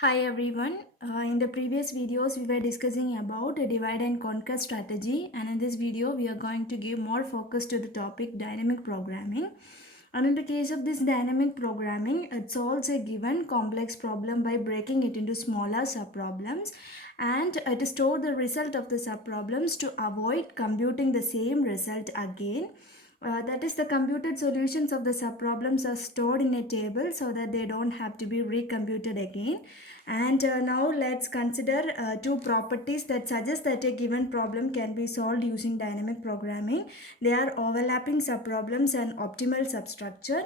Hi everyone. In the previous videos, we were discussing about a divide and conquer strategy, and in this video, we are going to give more focus to the topic dynamic programming. And in the case of this dynamic programming, it solves a given complex problem by breaking it into smaller subproblems, and it stores the result of the subproblems to avoid computing the same result again. That is, the computed solutions of the subproblems are stored in a table so that they don't have to be recomputed again. And now let's consider two properties that suggest that a given problem can be solved using dynamic programming. They are overlapping subproblems and optimal substructure.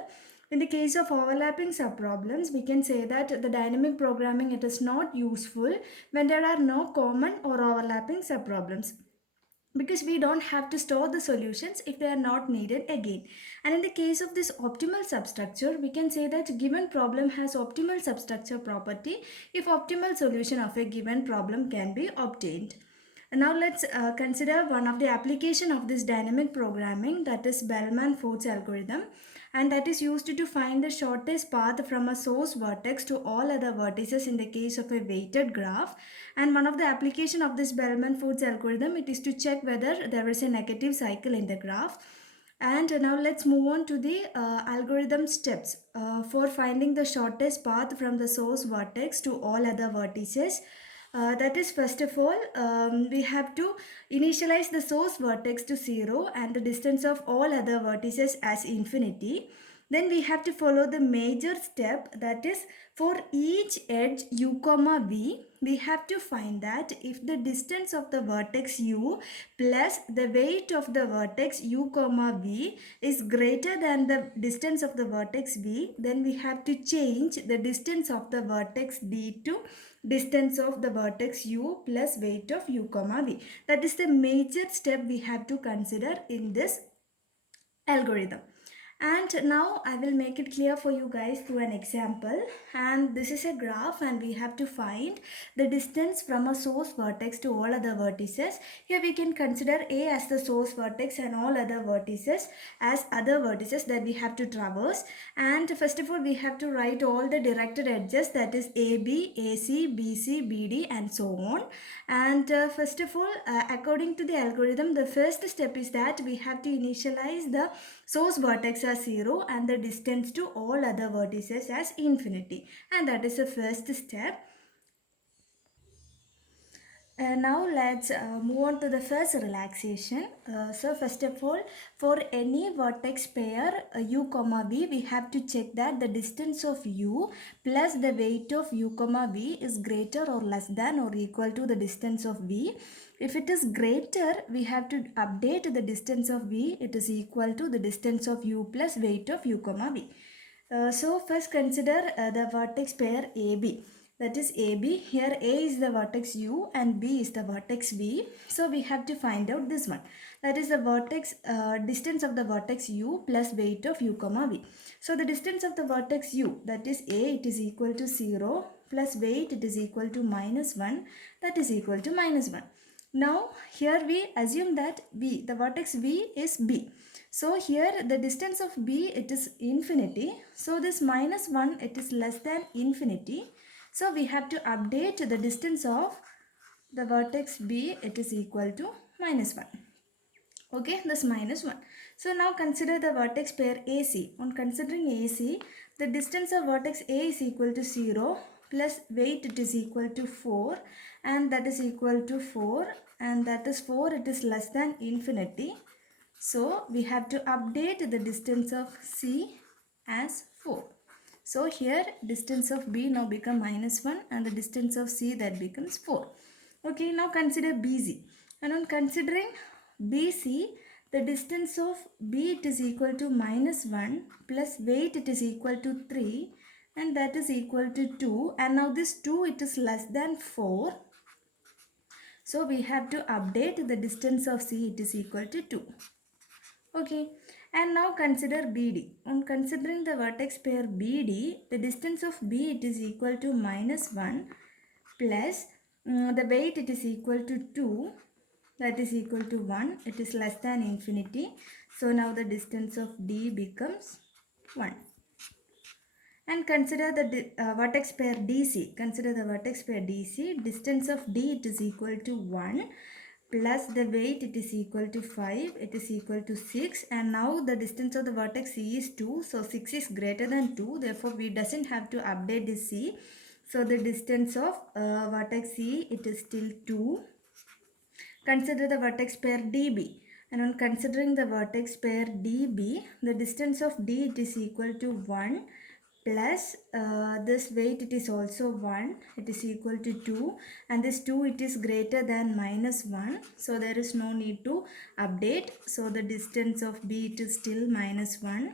In the case of overlapping subproblems, we can say that the dynamic programming it is not useful when there are no common or overlapping subproblems, because we don't have to store the solutions if they are not needed again. And in the case of this optimal substructure, we can say that given problem has optimal substructure property if optimal solution of a given problem can be obtained. And now let's consider one of the application of this dynamic programming, that is Bellman-Ford's algorithm, and that is used to find the shortest path from a source vertex to all other vertices in the case of a weighted graph. And one of the application of this Bellman-Ford's algorithm, it is to check whether there is a negative cycle in the graph. And now let's move on to the algorithm steps for finding the shortest path from the source vertex to all other vertices. That is, first of all, we have to initialize the source vertex to 0 and the distance of all other vertices as infinity. Then we have to follow the major step, that is, for each edge u comma v, we have to find that if the distance of the vertex u plus the weight of the vertex u comma v is greater than the distance of the vertex v, then we have to change the distance of the vertex d to distance of the vertex u plus weight of u comma v. That is the major step we have to consider in this algorithm. And now I will make it clear for you guys through an example. And this is a graph and we have to find the distance from a source vertex to all other vertices. Here we can consider A as the source vertex and all other vertices as other vertices that we have to traverse. And first of all, we have to write all the directed edges, that is AB, AC, BC, BD and so on. And first of all, according to the algorithm, the first step is that we have to initialize the source vertex as 0 and the distance to all other vertices as infinity. And that is the first step. Now let's move on to the first relaxation. So first of all, for any vertex pair u comma v, we have to check that the distance of u plus the weight of u comma v is greater or less than or equal to the distance of v. If it is greater, we have to update the distance of v. It is equal to the distance of u plus weight of u comma v. So first consider the vertex pair AB, that is AB. Here A is the vertex U and B is the vertex V. So we have to find out this one, that is the vertex distance of the vertex U plus weight of U comma V. So the distance of the vertex U, that is A, it is equal to 0 plus weight, it is equal to minus 1, that is equal to minus 1. Now here we assume that V, the vertex V is B. So here the distance of B, it is infinity. So this minus 1, it is less than infinity. So we have to update the distance of the vertex B, it is equal to minus 1. Okay, this minus 1. So now consider the vertex pair AC. On considering AC, the distance of vertex A is equal to 0 plus weight, it is equal to 4 and that is equal to 4 and that is 4, it is less than infinity. So we have to update the distance of C as 4. So here distance of B now become minus 1 and the distance of C that becomes 4. Okay, now consider BC. And on considering BC, the distance of B, it is equal to minus 1 plus weight, it is equal to 3 and that is equal to 2. And now this 2, it is less than 4. So we have to update the distance of C, it is equal to 2. Okay, and now consider BD. On considering the vertex pair BD, the distance of B, it is equal to minus 1 plus the weight, it is equal to 2, that is equal to 1, it is less than infinity. So now the distance of D becomes 1. And consider the vertex pair DC. Consider the vertex pair DC. Distance of D it is equal to 1 plus the weight it is equal to 5. It is equal to 6. And now the distance of the vertex C is 2. So 6 is greater than 2. Therefore we doesn't have to update this C. So the distance of vertex C it is still 2. Consider the vertex pair DB. And on considering the vertex pair DB, the distance of D it is equal to 1 plus this weight it is also 1, it is equal to 2, and this 2 it is greater than minus 1, so there is no need to update. So the distance of B it is still minus 1.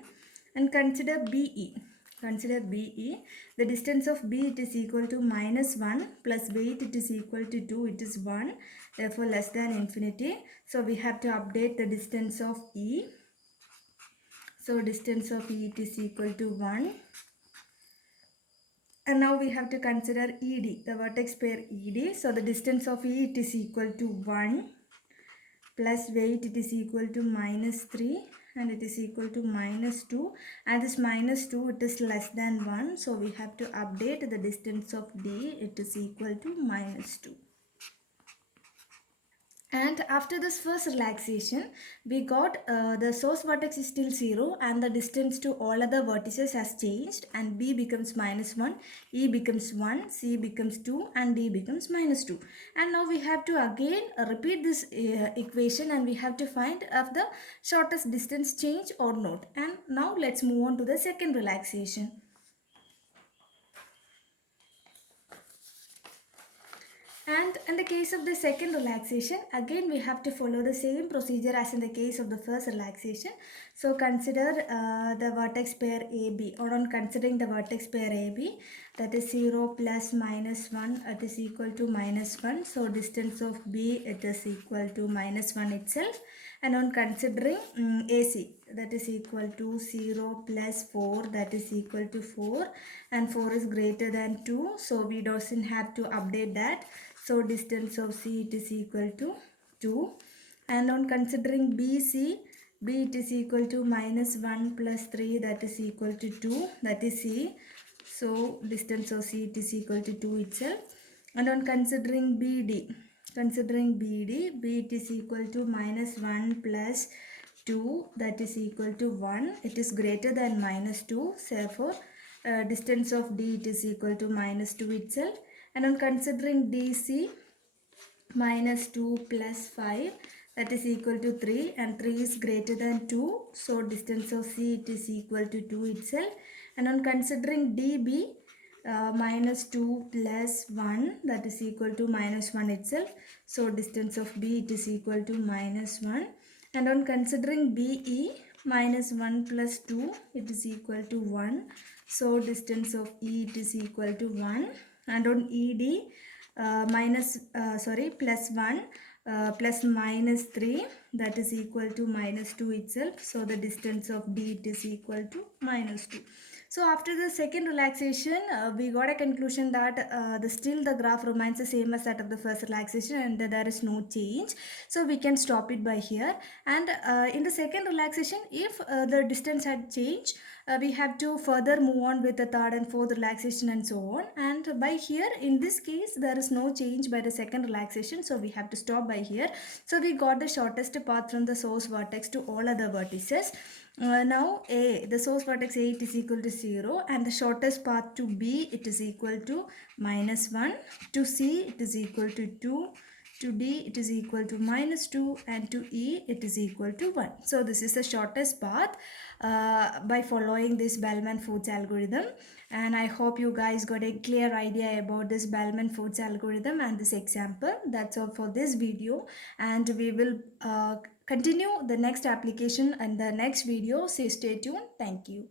And consider BE. Consider BE. The distance of B it is equal to minus 1 plus weight it is equal to 2, it is 1, therefore less than infinity. So we have to update the distance of E. So distance of E it is equal to 1. And now we have to consider ED, the vertex pair ED. So the distance of E it is equal to 1 plus weight it is equal to minus 3 and it is equal to minus 2, and this minus 2 it is less than 1. So we have to update the distance of D, it is equal to minus 2. And after this first relaxation, we got the source vertex is still 0 and the distance to all other vertices has changed, and B becomes minus 1, E becomes 1, C becomes 2 and D becomes minus 2. And now we have to again repeat this equation, and we have to find if the shortest distance change or not. And now let's move on to the second relaxation. And in the case of the second relaxation, again we have to follow the same procedure as in the case of the first relaxation. So consider the vertex pair AB, or on considering the vertex pair AB, that is 0 plus minus 1, it is equal to minus 1. So distance of B it is equal to minus 1 itself. And on considering AC, that is equal to 0 plus 4, that is equal to 4, and 4 is greater than 2, so we doesn't have to update that. So distance of C it is equal to 2. And on considering BC, B it is equal to minus 1 plus 3, that is equal to 2, that is C. So distance of C it is equal to 2 itself. And on considering BD, B it is equal to minus 1 plus 2, that is equal to 1. It is greater than minus 2, therefore distance of D it is equal to minus 2 itself. And on considering DC, minus 2 plus 5, that is equal to 3, and 3 is greater than 2, so distance of C it is equal to 2 itself. And on considering DB, minus 2 plus 1, that is equal to minus 1 itself, so distance of B it is equal to minus 1. And on considering BE, minus 1 plus 2, it is equal to 1, so distance of E it is equal to 1. And on ED, plus 1 plus minus 3, that is equal to minus 2 itself, so the distance of D it is equal to minus 2. So after the second relaxation, we got a conclusion that still the graph remains the same as that of the first relaxation, and that there is no change. So we can stop it by here. And in the second relaxation, if the distance had changed, we have to further move on with the third and fourth relaxation and so on. And by here, in this case, there is no change by the second relaxation, so we have to stop by here. So we got the shortest path from the source vertex to all other vertices. Now A, the source vertex A it is equal to 0, and the shortest path to B it is equal to minus 1, to C it is equal to 2, to D it is equal to minus 2, and to E it is equal to 1. So this is the shortest path by following this Bellman-Ford's algorithm. And I hope you guys got a clear idea about this Bellman-Ford's algorithm and this example. That's all for this video, and we will continue the next application and the next video. So stay tuned. Thank you.